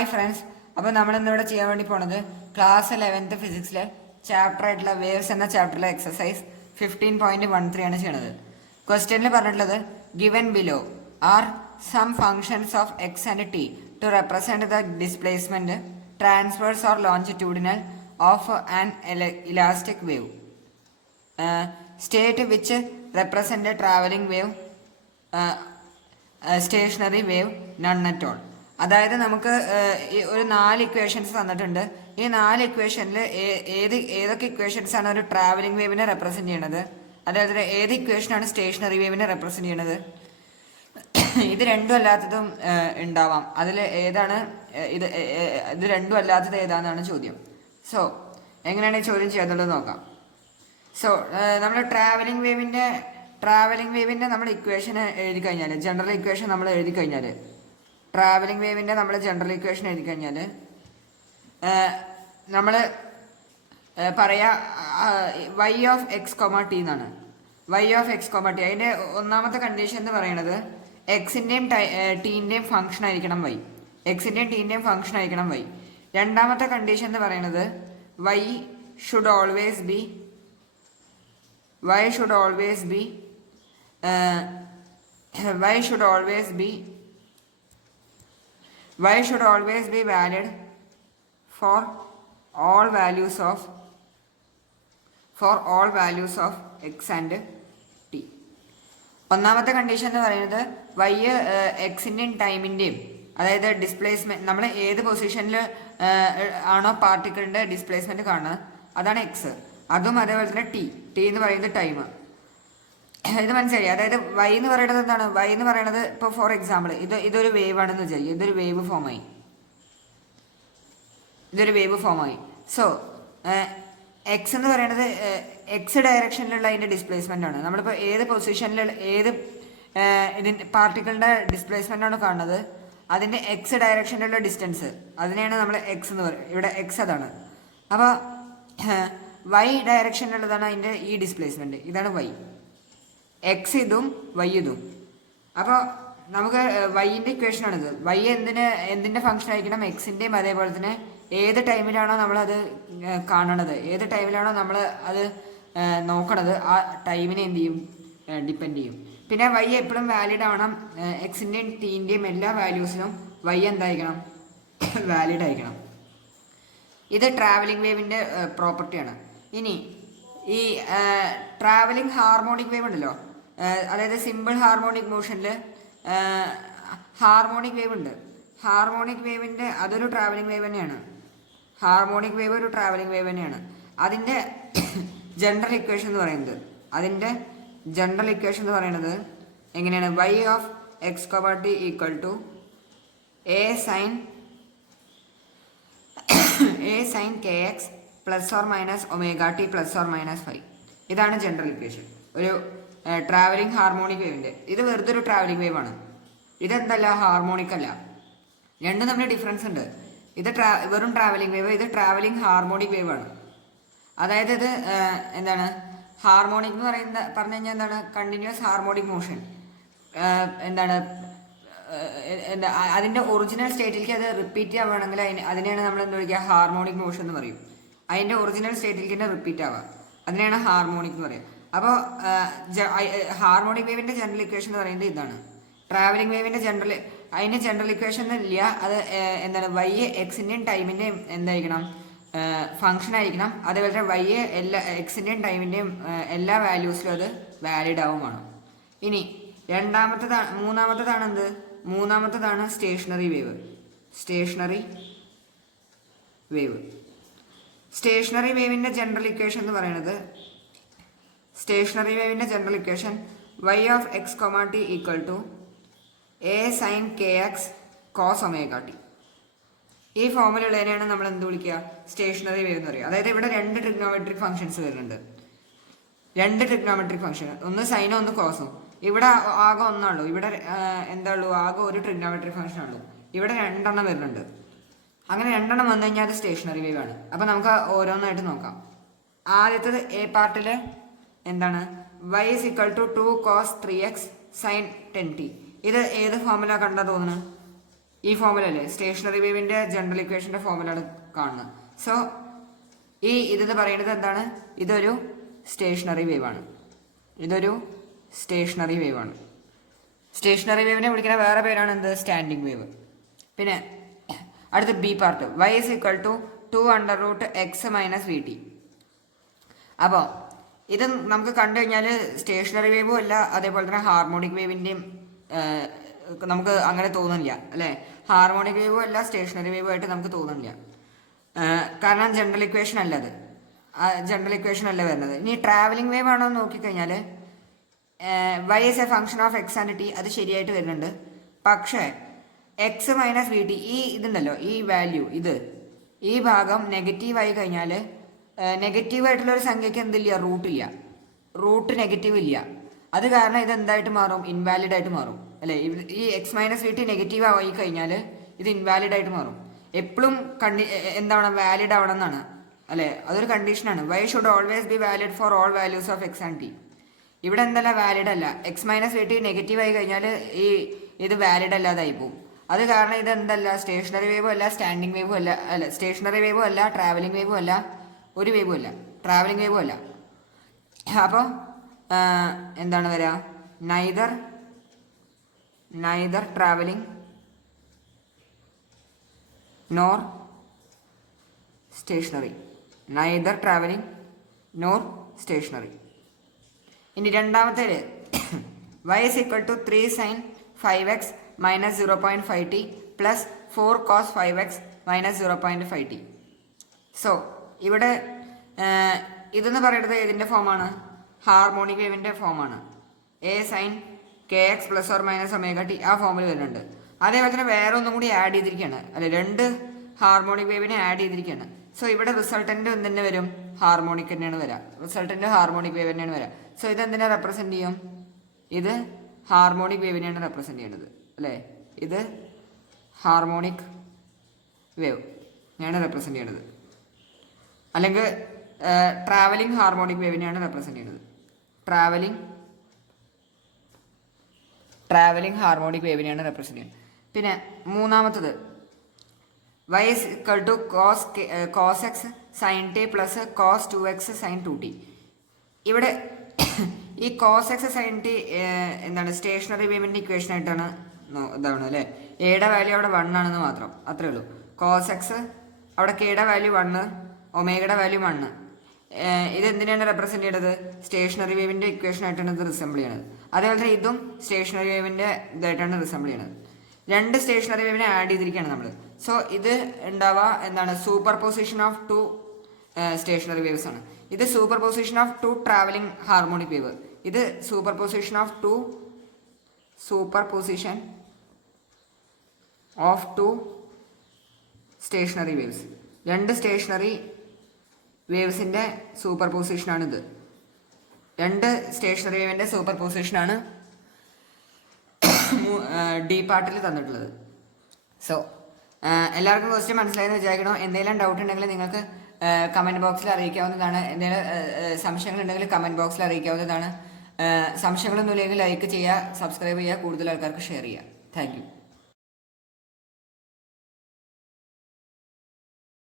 Hi friends. അപ്പോൾ നമ്മൾ ഇന്നിവിടെ ചെയ്യാൻ വേണ്ടി പോണത് ക്ലാസ് 11th ഫിസിക്സിലെ ചാപ്റ്റർ ആയിട്ടുള്ള വേവ്സ് എന്ന ചാപ്റ്ററിലെ എക്സസൈസ് 15.13 ആണ് ചെയ്യണത്. ക്വസ്റ്റ്യനിൽ പറഞ്ഞിട്ടുള്ളത് given below are some functions of X and T to represent the displacement transverse or longitudinal of an elastic wave. State which represent travelling wave, stationary wave, none at all. അതായത് നമുക്ക് ഒരു 4 equations തന്നിട്ടുണ്ട്. ഈ 4 ഇക്വേഷനിൽ ഏതൊക്കെ equations ആണ് ഒരു travelling വേവിനെ represent ചെയ്യണത്, അതേപോലെ ഏത് ഇക്വേഷനാണ് സ്റ്റേഷനറി വേവിനെ റെപ്രസെന്റ് ചെയ്യണത്. ഇത് രണ്ടും അല്ലാത്തതും ഉണ്ടാവാം. അതിൽ ഏതാണ് ഇത് രണ്ടും അല്ലാത്തത് ഏതാണെന്നാണ് ചോദ്യം. സോ എങ്ങനെയാണ് ഈ ചോദ്യം ചെയ്യാന്നുള്ളത് നോക്കാം. സോ നമ്മൾ ട്രാവലിംഗ് വേവിൻ്റെ നമ്മൾ ഇക്വേഷൻ എഴുതി കഴിഞ്ഞാൽ, ജനറൽ ഇക്വേഷൻ നമ്മൾ എഴുതി കഴിഞ്ഞാൽ, ട്രാവലിംഗ് വേവിൻ്റെ നമ്മൾ ജനറൽ ഇക്വേഷൻ എഴുതി കഴിഞ്ഞാൽ നമ്മൾ പറയാ Y of X comma T എന്നാണ്. Y of X comma T അതിൻ്റെ ഒന്നാമത്തെ കണ്ടീഷൻ എന്ന് പറയുന്നത് എക്സിൻ്റെയും ടീൻ്റെയും ഫംഗ്ഷൻ ആയിരിക്കണം വൈ. എക്സിൻ്റെയും ടീൻ്റെയും ഫംഗ്ഷൻ ആയിരിക്കണം വൈ. രണ്ടാമത്തെ കണ്ടീഷൻ എന്ന് പറയുന്നത് Y should always be valid for all values of x and t. ഒന്നാമത്തെ കണ്ടീഷൻ എന്ന് പറയുന്നത് വൈ എക്സിൻ്റെയും ടൈമിൻ്റെയും, അതായത് ഡിസ്പ്ലേസ്മെൻറ്റ്, നമ്മൾ ഏത് പൊസിഷനിൽ ആണോ പാർട്ടിക്കിളിൻ്റെ ഡിസ്പ്ലേസ്മെൻറ്റ് കാണുന്നത് അതാണ് എക്സ്. അതും അതേപോലെ തന്നെ ടി എന്ന് പറയുന്നത് ടൈം. ഇത് മനസ്സിലായി. അതായത് വൈ എന്ന് പറയുന്നത് എന്താണ്? വൈ എന്ന് പറയുന്നത് ഇപ്പോൾ ഫോർ എക്സാമ്പിൾ ഇതൊരു വേവ് ആണെന്ന് വിചാരിക്കും. ഇതൊരു വേവ് ഫോമായി. സോ എക്സ് എന്ന് പറയുന്നത് എക്സ് ഡയറക്ഷനിലുള്ള അതിൻ്റെ ഡിസ്പ്ലേസ്മെൻ്റ് ആണ്. നമ്മളിപ്പോൾ ഏത് പൊസിഷനിൽ ഇതിൻ്റെ പാർട്ടിക്കിളിൻ്റെ ഡിസ്പ്ലേസ്മെൻ്റ് ആണ് കാണുന്നത്, അതിൻ്റെ എക്സ് ഡയറക്ഷനിലുള്ള ഡിസ്റ്റൻസ്, അതിനെയാണ് നമ്മൾ എക്സ് എന്ന് പറയുന്നത്. ഇവിടെ എക്സ് അതാണ്. അപ്പോൾ വൈ ഡയറക്ഷനിലുള്ളതാണ് അതിൻ്റെ ഈ ഡിസ്പ്ലേസ്മെൻറ്റ്. ഇതാണ് വൈ. എക്സ് ഇതും വൈ ഇതും. അപ്പോൾ നമുക്ക് വൈൻ്റെ ഇക്വേഷനാണിത്. വൈ എന്തിൻ്റെ ഫംഗ്ഷൻ ആയിരിക്കണം? എക്സിൻ്റെയും അതേപോലെ തന്നെ ഏത് ടൈമിലാണോ നമ്മളത് കാണണത്, ഏത് ടൈമിലാണോ നമ്മൾ അത് നോക്കണത്, ആ ടൈമിനെ എന്ത് ചെയ്യും? ഡിപ്പെൻഡ് ചെയ്യും. പിന്നെ വൈ എപ്പോഴും വാലിഡ് ആവണം. എക്സിൻ്റെയും ടീൻ്റെയും എല്ലാ വാല്യൂസിനും വൈ എന്തായിരിക്കണം? വാലിഡ് ആയിരിക്കണം. ഇത് ട്രാവലിംഗ് വേവിൻ്റെ പ്രോപ്പർട്ടിയാണ്. ഇനി ഈ ട്രാവലിംഗ് ഹാർമോണിക് വേവ് ഉണ്ടല്ലോ, അതായത് സിമ്പിൾ ഹാർമോണിക് മോഷനിൽ ഹാർമോണിക് വേവ് ഉണ്ട്. ഹാർമോണിക് വേവിൻ്റെ അതൊരു ട്രാവലിംഗ് വേവ് തന്നെയാണ്. ഹാർമോണിക് വേവ് ഒരു ട്രാവലിംഗ് വേവ് തന്നെയാണ്. അതിൻ്റെ ജനറൽ ഇക്വേഷൻ എന്ന് പറയുന്നത് എങ്ങനെയാണ്? Y of X comma T equal to A sine K X plus or minus omega T plus or minus 5. ഇതാണ് ജനറൽ ഇക്വേഷൻ ഒരു ട്രാവലിംഗ് ഹാർമോണിക് വേവിൻ്റെ. ഇത് വെറുതെ ഒരു ട്രാവലിംഗ് വേവ് ആണ്. ഇതെന്തല്ല, ഹാർമോണിക് അല്ല. രണ്ടും തമ്മിൽ ഡിഫറൻസ് ഉണ്ട്. ഇത് വെറും ട്രാവലിംഗ് വേവ്, ഇത് ട്രാവലിംഗ് ഹാർമോണിക് വേവ് ആണ്. അതായത് ഇത് എന്താണ്? ഹാർമോണിക് എന്ന് പറഞ്ഞു കഴിഞ്ഞാൽ എന്താണ്? Continuous harmonic motion. എന്താണ്? അതിൻ്റെ ഒറിജിനൽ സ്റ്റേറ്റിലേക്ക് അത് റിപ്പീറ്റ് ആവുകയാണെങ്കിൽ അതിനെയാണ് നമ്മൾ എന്താ വിളിക്കുക? ഹാർമോണിക് മോഷൻ എന്ന് പറയും. അതിൻ്റെ ഒറിജിനൽ സ്റ്റേറ്റിലേക്ക് തന്നെ റിപ്പീറ്റ് ആവുക, അതിനെയാണ് ഹാർമോണിക് എന്ന് പറയുക. അപ്പോൾ ഹാർമോണിക് വേവിൻ്റെ ജനറൽ ഇക്വേഷൻ എന്ന് പറയുന്നത് ഇതാണ്. ട്രാവലിംഗ് വേവിൻ്റെ അതിൻ്റെ ജനറൽ ഇക്വേഷൻ ഇല്ല. അത് എന്താണ്? വൈ എക്സിൻ്റെയും ടൈമിൻ്റെയും എന്തായിരിക്കണം? ഫംഗ്ഷൻ ആയിരിക്കണം. അതേപോലെ തന്നെ വൈ എക്സിൻ്റെയും ടൈമിൻ്റെയും എല്ലാ വാല്യൂസിലും അത് വാലിഡ് ആവും വേണം. ഇനി മൂന്നാമത്തേതാണ് എന്ത്? മൂന്നാമത്തേതാണ് സ്റ്റേഷനറി വേവ്. സ്റ്റേഷനറി വേവിൻ്റെ ജനറൽ ഇക്വേഷൻ എന്ന് പറയുന്നത് Y of X comma T equal to A sine K X cos omega T. ഈ ഫോമിലുള്ളതിനെയാണ് നമ്മൾ എന്ത് വിളിക്കുക? സ്റ്റേഷനറി വേവ് എന്ന് പറയുക. അതായത് ഇവിടെ 2 ട്രിഗ്നോമെട്രിക് ഫംഗ്ഷൻസ് വരുന്നുണ്ട്. 2 ട്രിഗ്നോമെട്രിക് ഫംഗ്ഷൻ, ഒന്ന് സൈനും ഒന്ന് കോസും. ഇവിടെ ആകെ ഒന്നാണല്ലോ. ഇവിടെ എന്താ ഉള്ളൂ? ആകെ ഒരു ട്രിഗ്നോമെട്രിക് ഫംഗ്ഷൻ ആണല്ലോ. ഇവിടെ 2 എണ്ണം വരുന്നുണ്ട്. അങ്ങനെ 2 എണ്ണം വന്നു കഴിഞ്ഞാൽ അത് സ്റ്റേഷനറി വേവ് ആണ്. അപ്പോൾ നമുക്ക് ഓരോന്നായിട്ട് നോക്കാം. ആദ്യത്തേത് എ പാർട്ടിൽ എന്താണ്? y is equal to 2 cos 3x sin 10t. ഇത് ഏത് ഫോമുല കണ്ടാ തോന്നുന്നു? ഈ ഫോമുലല്ലേ സ്റ്റേഷനറി വേവിന്റെ ജനറൽ ഇക്വേഷന്റെ ഫോമുലാണ് കാണുന്നത്. സോ ഇതെന്ന് പറയുന്നത് എന്താണ്? ഇതൊരു സ്റ്റേഷനറി വേവ് ആണ്. ഇതൊരു സ്റ്റേഷനറി വേവ് ആണ്. സ്റ്റേഷനറി വേവിനെ വിളിക്കുന്ന വേറെ പേരാണ് എന്ത്? Standing wave. പിന്നെ അടുത്ത B part, y is equal to 2√x - vt. അപ്പോൾ ഇത് നമുക്ക് കണ്ടു കഴിഞ്ഞാൽ സ്റ്റേഷനറി വേവും അല്ല, അതേപോലെ തന്നെ ഹാർമോണിക് വേവിൻ്റെയും നമുക്ക് അങ്ങനെ തോന്നുന്നില്ല അല്ലേ. ഹാർമോണിക് വേവും അല്ല, സ്റ്റേഷനറി വേവും ആയിട്ട് നമുക്ക് തോന്നുന്നില്ല. കാരണം ജനറൽ ഇക്വേഷൻ അല്ല അത്, ജനറൽ ഇക്വേഷൻ അല്ല വരുന്നത്. ഇനി ട്രാവലിംഗ് വേവ് ആണോ എന്ന് നോക്കിക്കഴിഞ്ഞാൽ y is a function of x and t, അത് ശരിയായിട്ട് വരുന്നുണ്ട്. പക്ഷേ x - vt ഇതുണ്ടല്ലോ, ഈ വാല്യൂ, ഈ ഭാഗം നെഗറ്റീവ് ആയി കഴിഞ്ഞാൽ നെഗറ്റീവ് ആയിട്ടുള്ള ഒരു സംഖ്യക്ക് എന്തില്ല? റൂട്ടില്ല. റൂട്ട് നെഗറ്റീവ് ഇല്ല. അത് കാരണം ഇത് എന്തായിട്ട് മാറും? ഇൻവാലിഡ് ആയിട്ട് മാറും അല്ലേ. ഈ x - vt നെഗറ്റീവ് ആയി കഴിഞ്ഞാൽ ഇത് ഇൻവാലിഡ് ആയിട്ട് മാറും. എപ്പോഴും എന്താവണം? വാലിഡ് ആവണം എന്നാണ് അല്ലേ. അതൊരു കണ്ടീഷനാണ്. y should always B valid for all values of x and t. ഇവിടെ എന്തല്ല? വാലിഡ് അല്ല. x - vt നെഗറ്റീവ് ആയി കഴിഞ്ഞാൽ ഇത് വാലിഡ് അല്ലാതായി പോകും. അത് കാരണം ഇത് എന്തല്ല? സ്റ്റേഷനറി വേവും അല്ല, സ്റ്റാൻഡിങ് വേവും അല്ല, സ്റ്റേഷനറി വേവും അല്ല, ട്രാവലിംഗ് വേവും അല്ല, ഒരു വേവും അല്ല, ട്രാവലിംഗ് വേവും അല്ല. അപ്പോൾ എന്താണ് വരിക? Neither travelling nor stationary. Neither travelling nor stationary. ഇനി രണ്ടാമത്തേത് y is equal to 3 sin 5x minus 0.5t plus 4 cos 5x minus 0.5t. So ഇവിടെ ഇതെന്ന് പറയുന്നത് ഏതിൻ്റെ ഫോമാണ്? ഹാർമോണിക് വേവിൻ്റെ ഫോമാണ്. a sin kx plus or minus omega T ആ ഫോമിൽ വരുന്നുണ്ട്. അതേപോലെ തന്നെ വേറെ ഒന്നും കൂടി ആഡ് ചെയ്തിരിക്കുകയാണ് അല്ലെ, രണ്ട് ഹാർമോണിക് വേവിനെ ആഡ് ചെയ്തിരിക്കുകയാണ്. സോ ഇവിടെ റിസൾട്ടൻ്റ് എന്തിനെ വരും? ഹാർമോണിക് തന്നെയാണ് വരിക. റിസൾട്ടൻ്റ് ഹാർമോണിക് വേവ് തന്നെയാണ് വരിക. സോ ഇതെന്തിനെ റെപ്രസെൻറ്റ് ചെയ്യും? ഇത് ഹാർമോണിക് വേവിനെയാണ് റെപ്രസെൻറ്റ് ചെയ്യുന്നത് അല്ലേ. ഇത് ഹാർമോണിക് വേവ് ആണ് റെപ്രസെൻറ്റ് ചെയ്യുന്നത്. അല്ലെങ്കിൽ ട്രാവലിംഗ് ഹാർമോണിക് വേവിനെയാണ് റെപ്രസെൻറ്റ് ചെയ്യുന്നത്. ട്രാവലിംഗ് ഹാർമോണിക് വേവിനെയാണ് റെപ്രസെൻറ്റ് ചെയ്യുന്നത്. പിന്നെ മൂന്നാമത്തത് y is equal to cos x sin t plus cos 2x sin 2t. ഇവിടെ ഈ കോസ് എക്സ് സൈൻ ടി എന്താണ്? സ്റ്റേഷനറി വേവിൻ്റെ ഇക്വേഷൻ ആയിട്ടാണ് ഇതാണ് അല്ലേ. എയുടെ വാല്യൂ അവിടെ 1 ആണെന്ന് മാത്രം, അത്രേ ഉള്ളൂ. കോസ് എക്സ് അവിടെ കെയുടെ വാല്യൂ 1, ഒമേഗയുടെ വാല്യൂ 1. ഇതെന്തിനാണ് റെപ്രസെൻറ്റ് ചെയ്തത്? സ്റ്റേഷനറി വേവിൻ്റെ ഇക്വേഷൻ ആയിട്ടാണ് ഇത് റിസംബിൾ ചെയ്യണത്. അതേപോലെ തന്നെ ഇതും സ്റ്റേഷനറി വേവിൻ്റെ ഇതായിട്ടാണ് റിസംബിൾ ചെയ്യണത്. രണ്ട് സ്റ്റേഷനറി വേവിനെ ആഡ് ചെയ്തിരിക്കുകയാണ് നമ്മൾ. സോ ഇത് ഉണ്ടാവുക എന്താണ്? Superposition of 2 stationary waves ആണ്. ഇത് superposition of 2 travelling harmonic wave. ഇത് superposition of 2 stationary waves. രണ്ട് സ്റ്റേഷനറി വേവ്സിൻ്റെ സൂപ്പർ പൊസിഷനാണിത്. രണ്ട് സ്റ്റേഷനറി വേവിൻ്റെ സൂപ്പർ പൊസിഷനാണ് ഡി പാർട്ടിൽ തന്നിട്ടുള്ളത്. സോ എല്ലാവർക്കും ക്വസ്റ്റ്യൻ മനസ്സിലായെന്ന് വിചാരിക്കണോ? എന്തെങ്കിലും ഡൗട്ട് ഉണ്ടെങ്കിൽ നിങ്ങൾക്ക് കമൻറ്റ് ബോക്സിൽ അറിയിക്കാവുന്നതാണ്. എന്തെങ്കിലും സംശയങ്ങളുണ്ടെങ്കിൽ കമൻറ്റ് ബോക്സിൽ അറിയിക്കാവുന്നതാണ്. സംശയങ്ങളൊന്നുമില്ലെങ്കിൽ ലൈക്ക് ചെയ്യുക, സബ്സ്ക്രൈബ് ചെയ്യുക, കൂടുതൽ ആൾക്കാർക്ക് ഷെയർ ചെയ്യുക. Thank you.